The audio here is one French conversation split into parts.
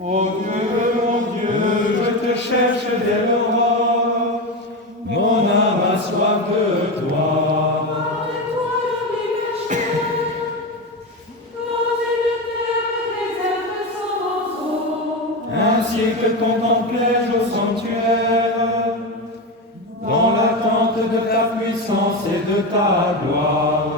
Ô Dieu, mon Dieu, je te cherche dès l'aurore. Mon âme a soif de toi. Ainsi que contemplais-je au sanctuaire, dans l'attente de ta puissance et de ta gloire.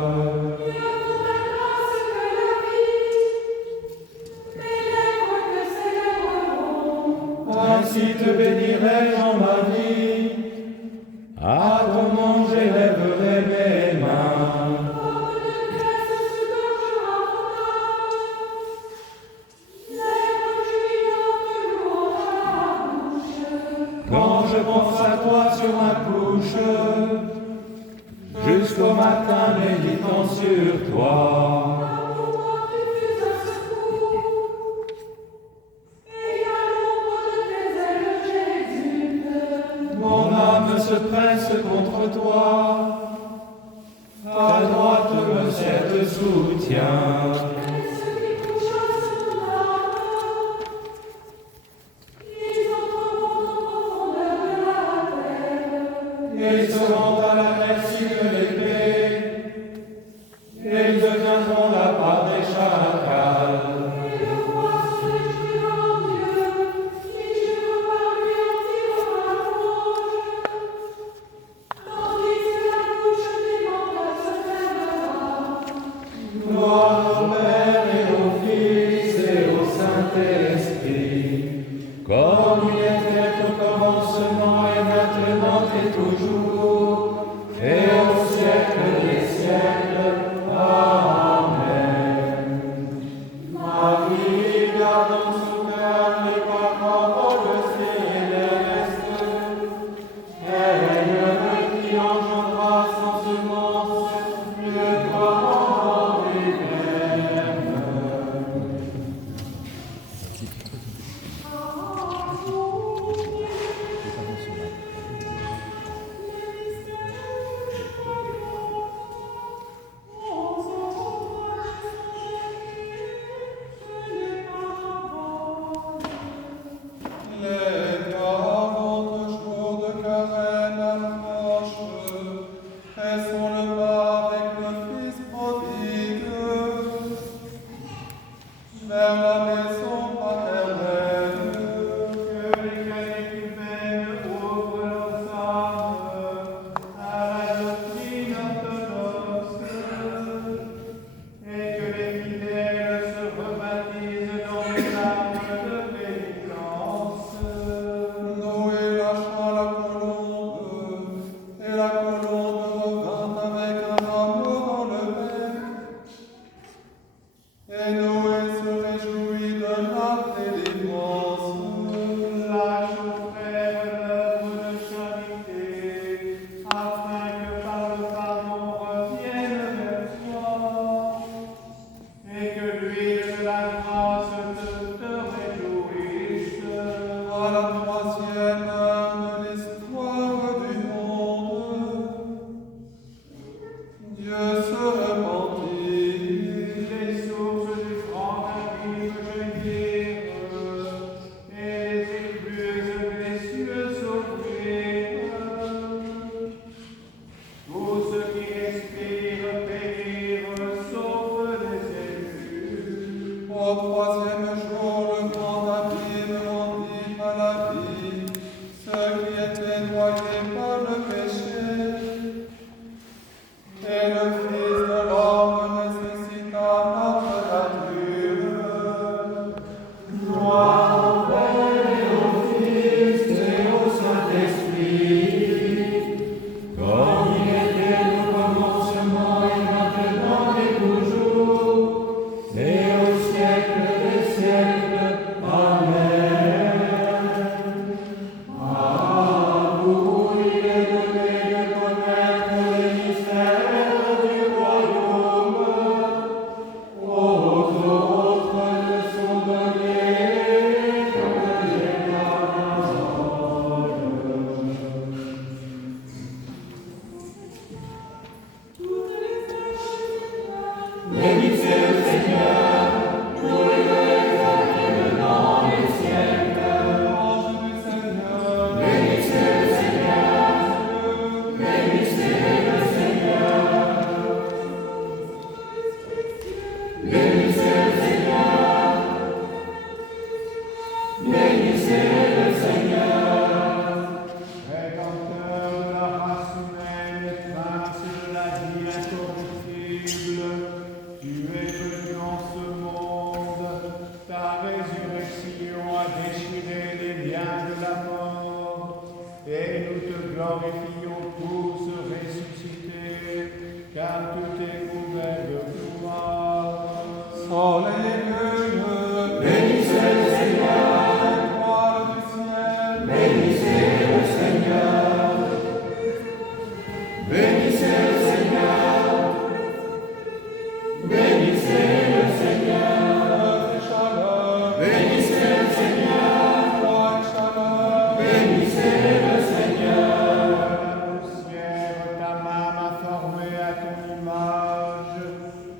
Ainsi te bénirai-je en ma vie, à ton nom j'élèverai mes mains. Quand je pense à toi sur ma couche, jusqu'au matin méditant sur toi. Mon âme se presse contre toi, ta droite me sert de soutien. Ils seront à la merci de l'épée, et ils deviendront la part des chacals. Gloire au Père et au Fils et au Saint-Esprit, comme il était au commencement et maintenant et toujours, et au siècle des siècles. Amen. Marie, gardant sous cœur les paroles célestes, elle qui engendra sans semence le droit des verts. Les 40 jours de carême approchent, pressons le pas avec le Fils prodigue vers la maison paternelle. Que les catéchumènes ouvrent leurs âmes à la doctrine orthodoxe, et que les fidèles se rebaptisent dans les armes de pénitence. Noé lâcha la colombe, et la colombe revint avec un rameau dans le bec. Et Noé se réjouit de la délivrance. Lâche aux frères l'œuvre de charité, afin que par le pardon revienne vers toi, et que l'huile de la grâce te réjouisse. À la troisième heure de l'histoire du monde, Dieu se repentit. Les sources du grand abîme jaillirent, et les écluses blessures s'ouvrirent. Tous ceux qui respirent périrent, sauf les élus. Au troisième jour, le grand abîme rendit à la vie ceux qui étaient noyés par le péché. Et le Fils de l'homme nécessita notre nature. Gloire au Père et au Fils et au Saint-Esprit, comme il était au commencement et maintenant et toujours, et au siècle des siècles. glorifions tous ressuscités, car tout est couvert de gloire. Alléluia. Bénissez le Seigneur. Étoile du ciel. Bénissez le Seigneur. Bénissez le Seigneur. Bénissez le Seigneur. Bénissez le Seigneur. Bénissez le Seigneur. La poussière, ta main m'a formé à ton image,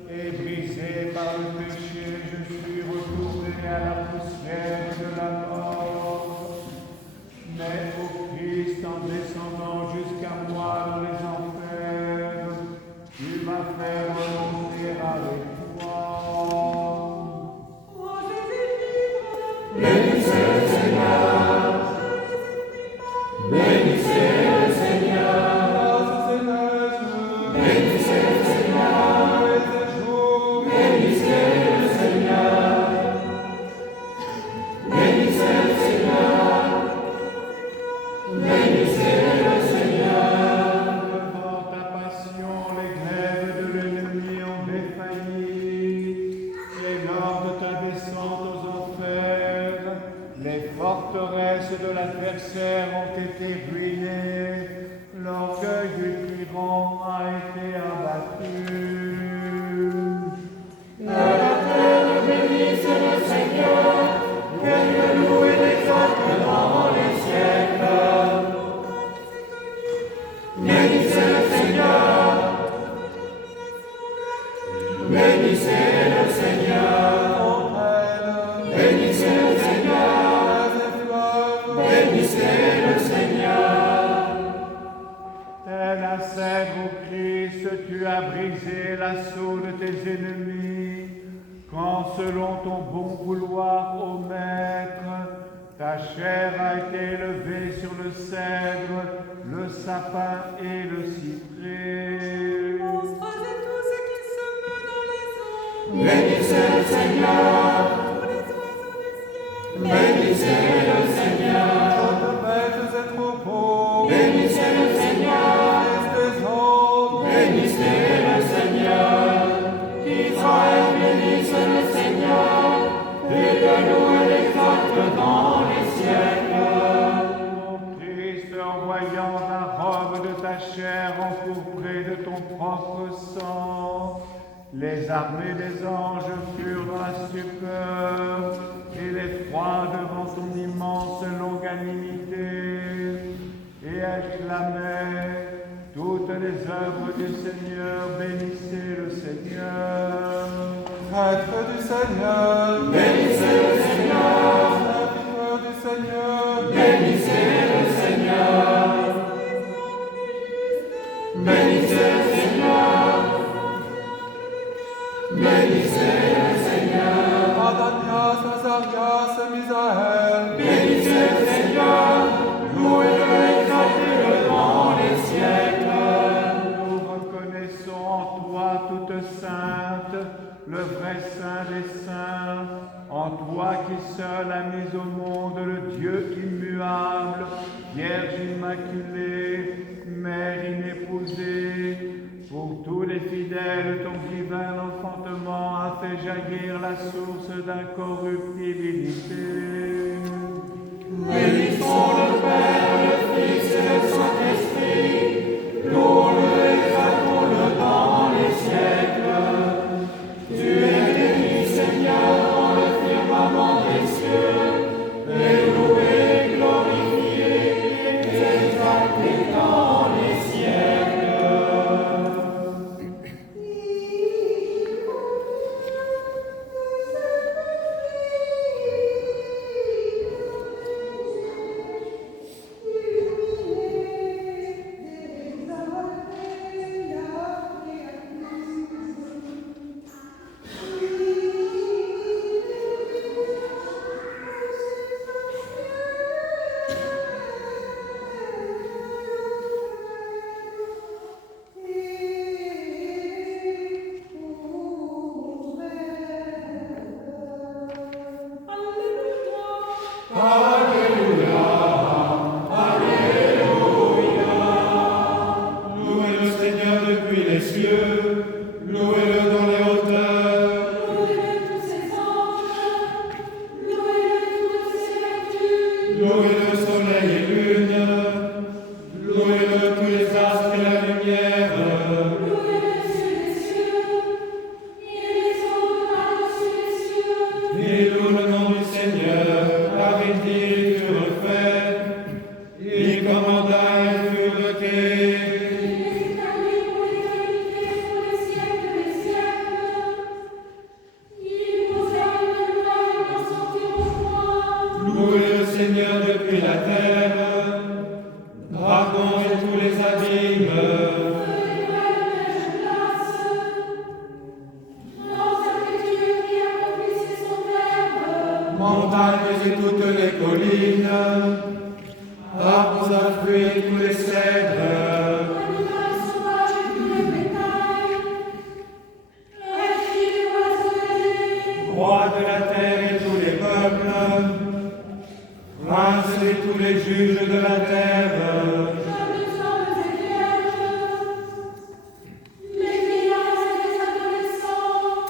et brisé par le péché, je suis retourné à la poussière de la mort. Mais ô Christ, en descendant jusqu'à moi dans les enfers, tu m'as fait remonter avec toi. Bénissez le Seigneur. Bénissez le Seigneur. Bénissez le Seigneur. Bénissez le Seigneur. Bénissez le Seigneur. Bénissez le Seigneur. Devant ta passion, les glaives de l'ennemi ont défailli, et lors de ta descente aux enfers, les forteresses de l'adversaire ont été ruinées, l'orgueil du tyran a été abattu. Que la terre bénisse le Seigneur, qu'elle le loue et l'exalte dans les siècles. Bénissez le Seigneur. Bénissez le Seigneur. Bénissez le Seigneur. Bénissez le Seigneur. Tel un cèdre, ô Christ, tu as brisé l'assaut de tes ennemis, quand selon ton bon vouloir, ô Maître, ta chair a été élevée sur le cèdre, le sapin et le cyprès. Monstres et tout ce qui se meut dans les eaux, Bénissez le Seigneur. tous les oiseaux du ciel, Bénissez le Seigneur. Bénissez le Seigneur. Bénissez le Seigneur. Qu'Israël bénisse le Seigneur. Et que nous l'exalte dans les siècles. Ô Christ, en voyant la robe de ta chair empourprée de ton propre sang, les armées des anges furent dans la stupeur et l'effroi devant ton immense longanimité, et elles clamaient toutes les œuvres du Seigneur, bénissez le Seigneur. Prêtre du Seigneur, Bénissez le Seigneur. serviteur du Seigneur, Bénissez le Seigneur. Bénissez le Seigneur. Bénissez le Seigneur. Adonias, Azarias, Misaël, Bénissez le Seigneur. Louez-le, exaltez-le dans les siècles. Nous reconnaissons en toi toute sainte, le vrai Saint des saints, en toi qui seul a mis au monde le Dieu immuable, Vierge immaculée, Mère inépousée. Pour tous les fidèles, ton divin enfantement a fait jaillir la source d'incorruptibilité. Bénissons le Père, le Fils et le Saint-Esprit. Louons-le, exaltons-le dans les siècles. Tu es béni, Seigneur, dans le firmament des cieux. Et loué, glorifié, exalté dans les siècles. Alléluia. Alléluia, Alléluia. Il loue le nom du Seigneur, car il dit, il fut refait. Il commanda, il fut jeté. Louez le Seigneur depuis la terre, dragons et tous les abîmes. Montagnes et toutes les collines, arbres à fruits et tous les cèdres. Rois de la terre et tous les peuples, princes et tous les juges de la terre.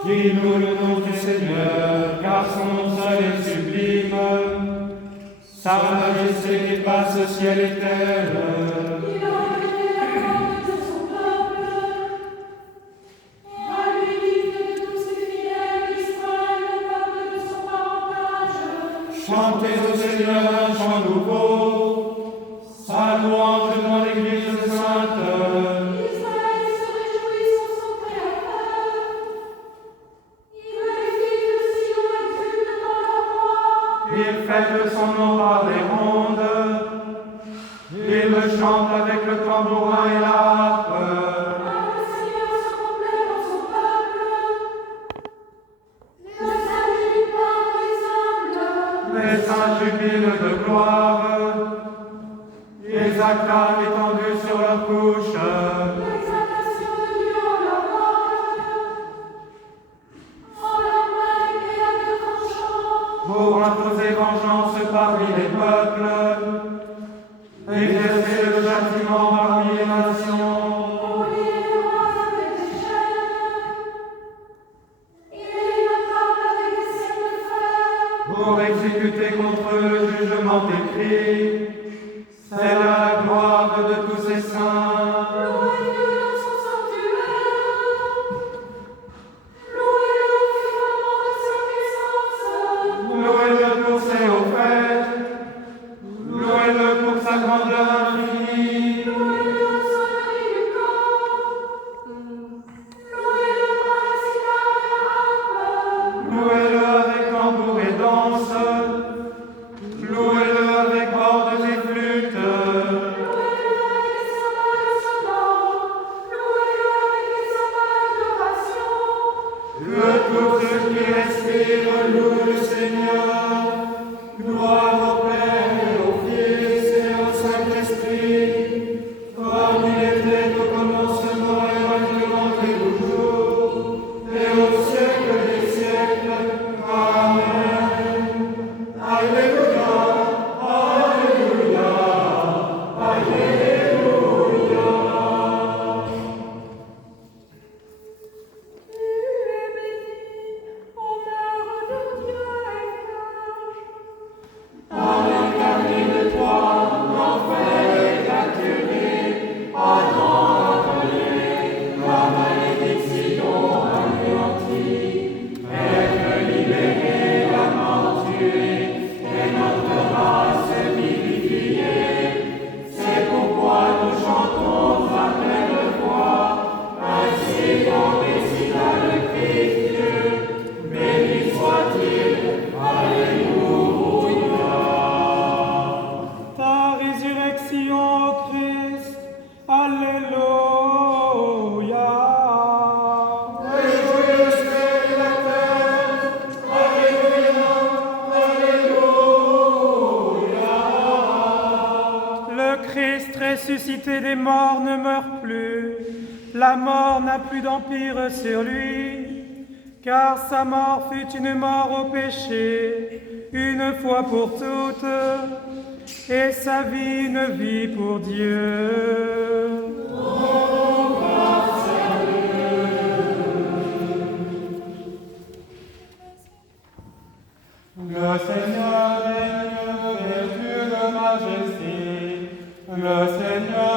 Qui loue le nom du Seigneur, car son nom seul est sublime. Sa majesté dépasse ciel et terre. Chantez au Seigneur un chant nouveau, sa louange dans l'église sainte. Il fait de son nom par les rondes, il le chante avec le tambourin et la harpe. Les saints jubilent de gloire, ils acclament étendus sur leur couche. Pour imposer vengeance parmi les peuples, exercer le châtiment parmi les nations. Pour exécuter contre eux le jugement écrit, c'est la gloire de tous ses saints. Louez-le pour ses hauts faits, louez-le pour sa grandeur infinie. Louez-le avec tambour et danse, louez-le avec cordes et flûtes. Que tous ceux qui respirent louent le Seigneur. Gloire au Père et au Fils et au Saint-Esprit, comme il était au commencement et maintenant et toujours, et au siècle des siècles. Amen. Alléluia, Alléluia, Alléluia. Incarné de toi, l'enfer est attiré, Adam appelé, la malédiction anéantie, être libéré, la mort tuée, et notre race vivifiée. C'est pourquoi nous chantons à pleine voix, ainsi qu'on décide à le Christ Dieu, béni soit-il, Alléluia. Ta résurrection, ô Christ, Alléluia. Réjouissez la terre, Alléluia, Alléluia. Le Christ ressuscité des morts ne meurt plus, la mort n'a plus d'empire sur lui, car sa mort fut une mort au péché, une fois pour toutes, et sa vie une vie pour Dieu. Le Seigneur règne, vertu de majesté. Le Seigneur